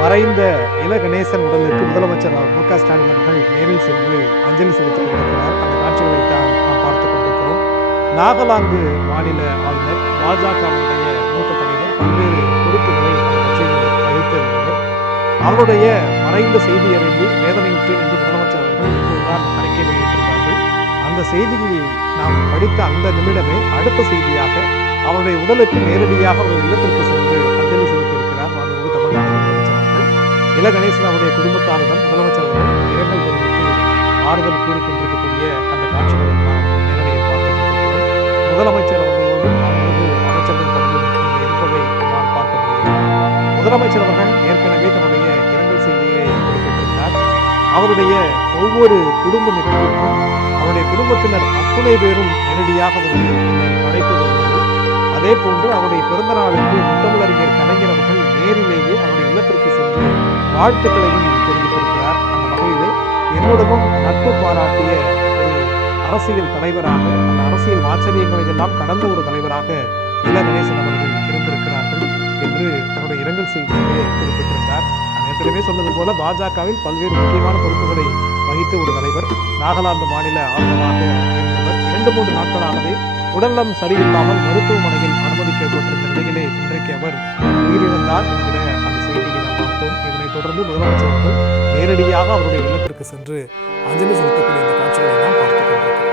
மறைந்த இல கணேசன் உடலுக்கு முதலமைச்சர் மு.க. ஸ்டாலின் அவர்கள் நேரில் சென்று அஞ்சலி செலுத்திக் கொண்டிருக்கிறார். அந்த காட்சிகளை தான் நாம் பார்த்துக் கொண்டிருக்கிறோம். நாகாலாந்து மாநில ஆளுநர், பாஜகவுடைய மூத்த தலைவர், பல்வேறு பொறுப்புகளை அந்த கட்சியில் வகித்த ஒருவர். அவருடைய மறைந்த செய்தி அறிந்து வேதனையுற்றேன் என்று முதலமைச்சர் அவர்கள் இப்போதுதான் அறிக்கை வெளியிட்டிருந்தார்கள். அந்த செய்தியை நாம் படித்த அந்த நிமிடமே அடுத்த செய்தியாக அவருடைய உடலுக்கு நேரடியாக ஒரு இல்லத்திற்கு சென்று அஞ்சலி செலுத்தியிருக்கிறார் மாண்புமிகு தமிழ்நாடு முதலமைச்சர் அவர்கள். இல கணேசன் அவருடைய குடும்பத்தாரிடம் முதலமைச்சர் அவர்கள் இரங்கல் தெரிவித்து ஆறுதல் கூறிக்கொண்டிருக்கக்கூடிய அந்த காட்சிகளை நாம் நேரடியில் பார்த்துக் கொண்டிருக்கிறோம். முதலமைச்சர் அவர்களோடு மாண்புமிகு அமைச்சர்கள் பலரும் இங்கே இருப்பதை நாம் பார்க்க முடிகிறது. முதலமைச்சர் அவர்கள் ஏற்கனவே தன்னுடைய இரங்கல் செய்தியை குறிப்பிட்டிருந்தார். அவருடைய ஒவ்வொரு குடும்ப நிகழ்வுக்கும் அவருடைய குடும்பத்தினர் அத்துணை பேரும் நேரடியாக வந்து என்னை அழைப்பது உண்டு. அதே போன்று அவருடைய பிறந்த நாளுக்கு முத்தமிழறிஞர் கலைஞர் அவர்கள் நேரிலேயே அவருடைய இல்லத்திற்கு சென்று வாழ்த்துக்களையும் தெரிவித்திருக்கிறார். அந்த வகையிலே என்னுடனும் நட்பு பாராட்டிய ஒரு அரசியல் தலைவராக, அந்த அரசியல் ஆச்சரியங்களை எல்லாம் கடந்த ஒரு தலைவராக இல கணேசன் அவர்கள் இருந்திருக்கிறார்கள் என்று தன்னுடைய இரங்கல் செய்தியிலே குறிப்பிட்டிருந்தார். நான் ஏற்கனவே சொன்னது போல பாஜகவில் பல்வேறு முக்கியமான பொறுப்புகளை வகித்த ஒரு தலைவர், நாகாலாந்து மாநில ஆளுநராக இருந்தவர். 2-3 நாட்களாகவே உடல்நலம் சரியில்லாமல் மருத்துவமனையில் அனுமதிக்கப்பட்டிருந்த நிலையிலே இன்றைக்கு அவர் உயிரிழந்தார் என்கிற அந்த செய்தியை நாம் பார்த்தோம். இதனைத் தொடர்ந்து முதலமைச்சர் அவர்கள் நேரடியாக அவருடைய இல்லத்திற்கு சென்று அஞ்சலி செலுத்தக்கூடிய அந்த காட்சிகளை நாம் பார்த்துக் கொண்டிருக்கிறோம்.